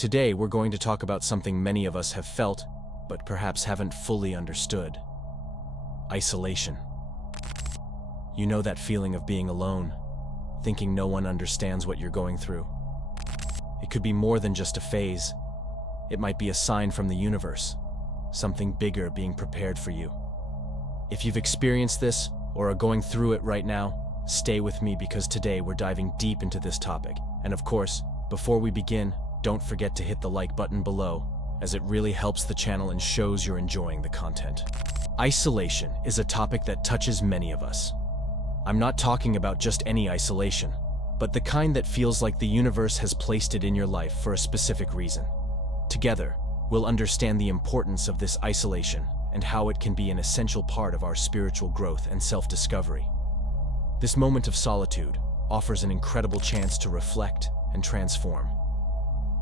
Today, we're going to talk about something many of us have felt, but perhaps haven't fully understood. Isolation. You know that feeling of being alone, thinking no one understands what you're going through. It could be more than just a phase. It might be a sign from the universe, something bigger being prepared for you. If you've experienced this or are going through it right now, stay with me because today we're diving deep into this topic. And of course, before we begin, don't forget to hit the like button below, as it really helps the channel and shows you're enjoying the content. Isolation is a topic that touches many of us. I'm not talking about just any isolation, but the kind that feels like the universe has placed it in your life for a specific reason. Together, we'll understand the importance of this isolation and how it can be an essential part of our spiritual growth and self-discovery. This moment of solitude offers an incredible chance to reflect and transform.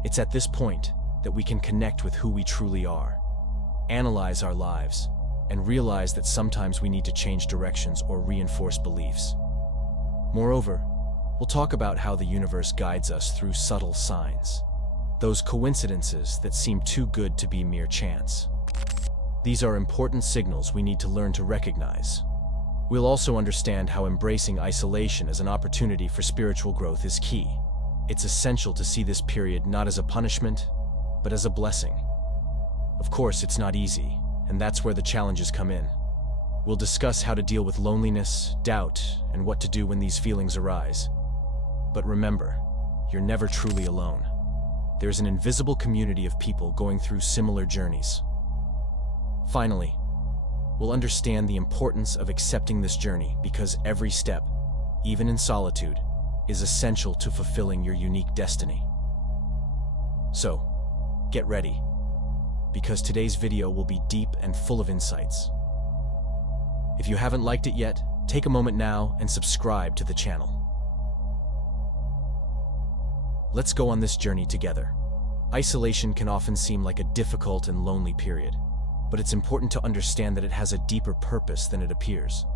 It's at this point that we can connect with who we truly are, analyze our lives, and realize that sometimes we need to change directions or reinforce beliefs. Moreover, we'll talk about how the universe guides us through subtle signs, those coincidences that seem too good to be mere chance. These are important signals we need to learn to recognize. We'll also understand how embracing isolation as an opportunity for spiritual growth is key. It's essential to see this period not as a punishment, but as a blessing. Of course, it's not easy, and that's where the challenges come in. We'll discuss how to deal with loneliness, doubt, and what to do when these feelings arise. But remember, you're never truly alone. There's an invisible community of people going through similar journeys. Finally, we'll understand the importance of accepting this journey because every step, even in solitude, is essential to fulfilling your unique destiny. So, get ready, because today's video will be deep and full of insights. If you haven't liked it yet, take a moment now and subscribe to the channel. Let's go on this journey together. Isolation can often seem like a difficult and lonely period, but it's important to understand that it has a deeper purpose than it appears.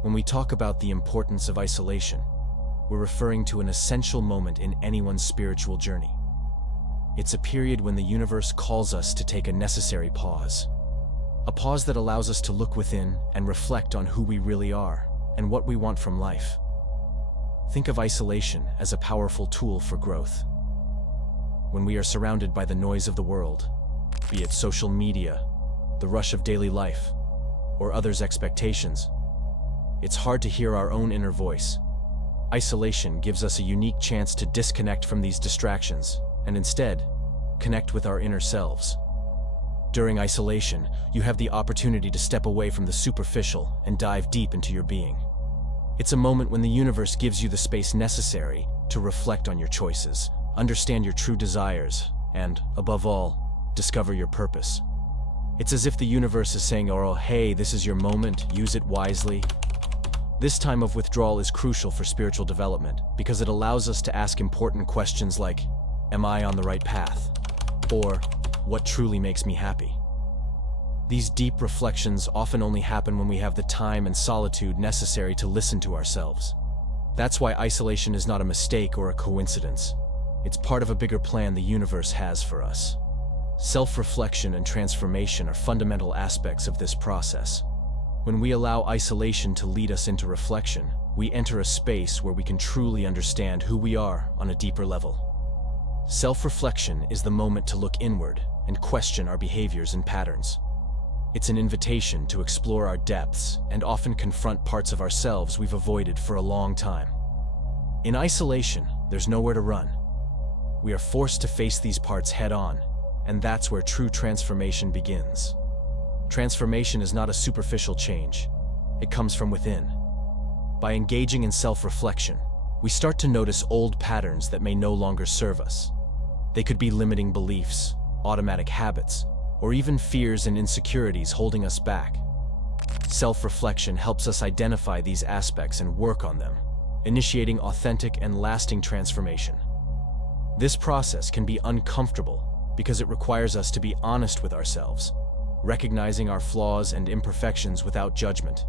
When we talk about the importance of isolation, we're referring to an essential moment in anyone's spiritual journey. It's a period when the universe calls us to take a necessary pause. A pause that allows us to look within and reflect on who we really are and what we want from life. Think of isolation as a powerful tool for growth. When we are surrounded by the noise of the world, be it social media, the rush of daily life, or others' expectations, it's hard to hear our own inner voice. Isolation gives us a unique chance to disconnect from these distractions and instead connect with our inner selves. During isolation, you have the opportunity to step away from the superficial and dive deep into your being. It's a moment when the universe gives you the space necessary to reflect on your choices, understand your true desires, and, above all, discover your purpose. It's as if the universe is saying, "Oh, hey, this is your moment, use it wisely." This time of withdrawal is crucial for spiritual development because it allows us to ask important questions like, "Am I on the right path?" Or, "What truly makes me happy?" These deep reflections often only happen when we have the time and solitude necessary to listen to ourselves. That's why isolation is not a mistake or a coincidence. It's part of a bigger plan the universe has for us. Self-reflection and transformation are fundamental aspects of this process. When we allow isolation to lead us into reflection, we enter a space where we can truly understand who we are on a deeper level. Self-reflection is the moment to look inward and question our behaviors and patterns. It's an invitation to explore our depths and often confront parts of ourselves we've avoided for a long time. In isolation, there's nowhere to run. We are forced to face these parts head-on, and that's where true transformation begins. Transformation is not a superficial change. It comes from within. By engaging in self-reflection, we start to notice old patterns that may no longer serve us. They could be limiting beliefs, automatic habits, or even fears and insecurities holding us back. Self-reflection helps us identify these aspects and work on them, initiating authentic and lasting transformation. This process can be uncomfortable because it requires us to be honest with ourselves, recognizing our flaws and imperfections without judgment.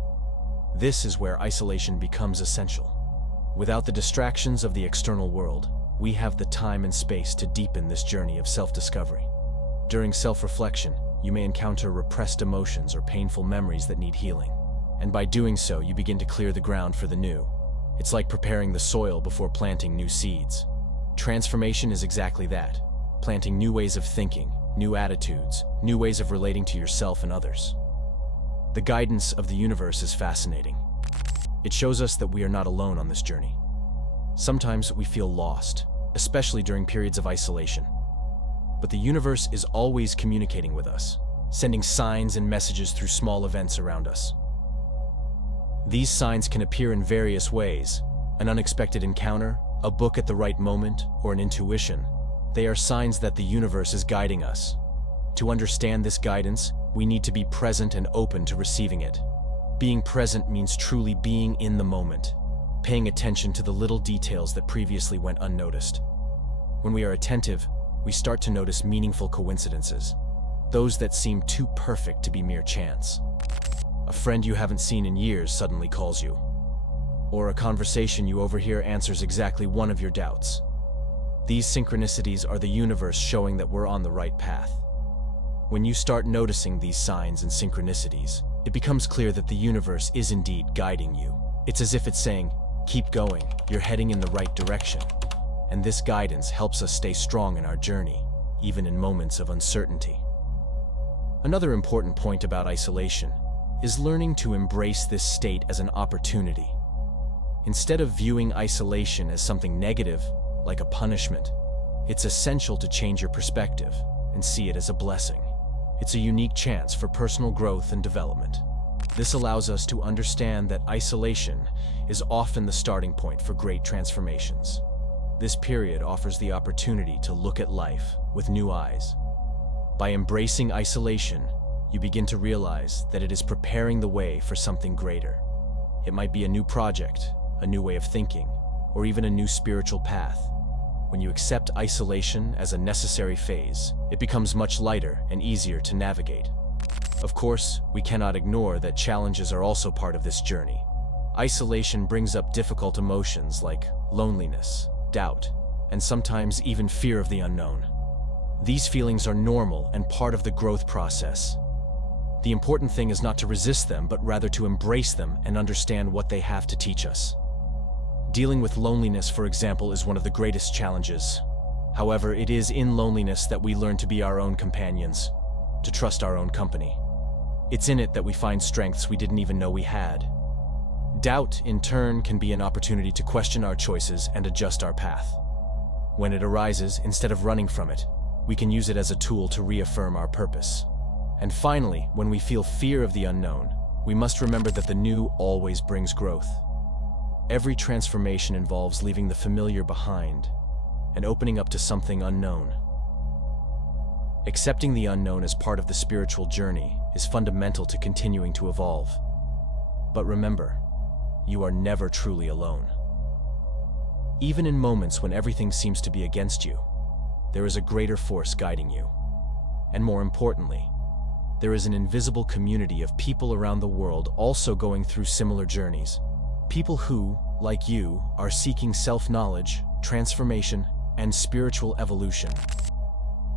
This is where isolation becomes essential. Without the distractions of the external world, we have the time and space to deepen this journey of self-discovery. During self-reflection, you may encounter repressed emotions or painful memories that need healing. And by doing so, you begin to clear the ground for the new. It's like preparing the soil before planting new seeds. Transformation is exactly that, planting new ways of thinking, new attitudes, new ways of relating to yourself and others. The guidance of the universe is fascinating. It shows us that we are not alone on this journey. Sometimes we feel lost, especially during periods of isolation. But the universe is always communicating with us, sending signs and messages through small events around us. These signs can appear in various ways: an unexpected encounter, a book at the right moment, or an intuition. They are signs that the universe is guiding us. To understand this guidance, we need to be present and open to receiving it. Being present means truly being in the moment, paying attention to the little details that previously went unnoticed. When we are attentive, we start to notice meaningful coincidences, those that seem too perfect to be mere chance. A friend you haven't seen in years suddenly calls you, or a conversation you overhear answers exactly one of your doubts. These synchronicities are the universe showing that we're on the right path. When you start noticing these signs and synchronicities, it becomes clear that the universe is indeed guiding you. It's as if it's saying, "Keep going, you're heading in the right direction." And this guidance helps us stay strong in our journey, even in moments of uncertainty. Another important point about isolation is learning to embrace this state as an opportunity. Instead of viewing isolation as something negative, like a punishment, it's essential to change your perspective and see it as a blessing. It's a unique chance for personal growth and development. This allows us to understand that isolation is often the starting point for great transformations. This period offers the opportunity to look at life with new eyes. By embracing isolation, you begin to realize that it is preparing the way for something greater. It might be a new project, a new way of thinking, or even a new spiritual path. When you accept isolation as a necessary phase, it becomes much lighter and easier to navigate. Of course, we cannot ignore that challenges are also part of this journey. Isolation brings up difficult emotions like loneliness, doubt, and sometimes even fear of the unknown. These feelings are normal and part of the growth process. The important thing is not to resist them, but rather to embrace them and understand what they have to teach us. Dealing with loneliness, for example, is one of the greatest challenges. However, it is in loneliness that we learn to be our own companions, to trust our own company. It's in it that we find strengths we didn't even know we had. Doubt, in turn, can be an opportunity to question our choices and adjust our path. When it arises, instead of running from it, we can use it as a tool to reaffirm our purpose. And finally, when we feel fear of the unknown, we must remember that the new always brings growth. Every transformation involves leaving the familiar behind and opening up to something unknown. Accepting the unknown as part of the spiritual journey is fundamental to continuing to evolve. But remember, you are never truly alone. Even in moments when everything seems to be against you, there is a greater force guiding you. And more importantly, there is an invisible community of people around the world also going through similar journeys. People who, like you, are seeking self-knowledge, transformation, and spiritual evolution.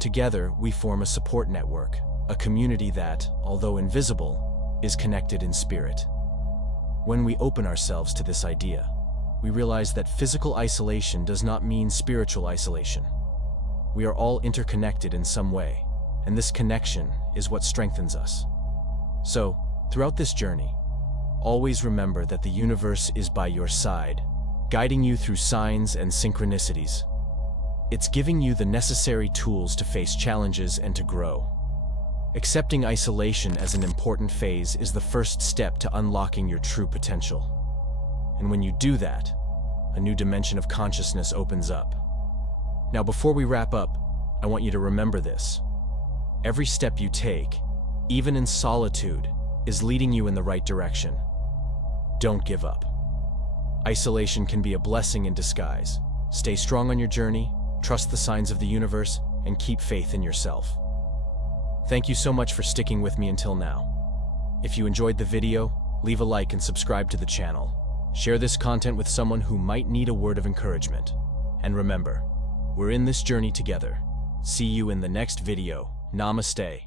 Together, we form a support network, a community that, although invisible, is connected in spirit. When we open ourselves to this idea, we realize that physical isolation does not mean spiritual isolation. We are all interconnected in some way, and this connection is what strengthens us. So, throughout this journey, always remember that the universe is by your side, guiding you through signs and synchronicities. It's giving you the necessary tools to face challenges and to grow. Accepting isolation as an important phase is the first step to unlocking your true potential. And when you do that, a new dimension of consciousness opens up. Now, before we wrap up, I want you to remember this. Every step you take, even in solitude, is leading you in the right direction. Don't give up. Isolation can be a blessing in disguise. Stay strong on your journey, trust the signs of the universe, and keep faith in yourself. Thank you so much for sticking with me until now. If you enjoyed the video, leave a like and subscribe to the channel. Share this content with someone who might need a word of encouragement. And remember, We're in this journey together. See you in the next video. Namaste.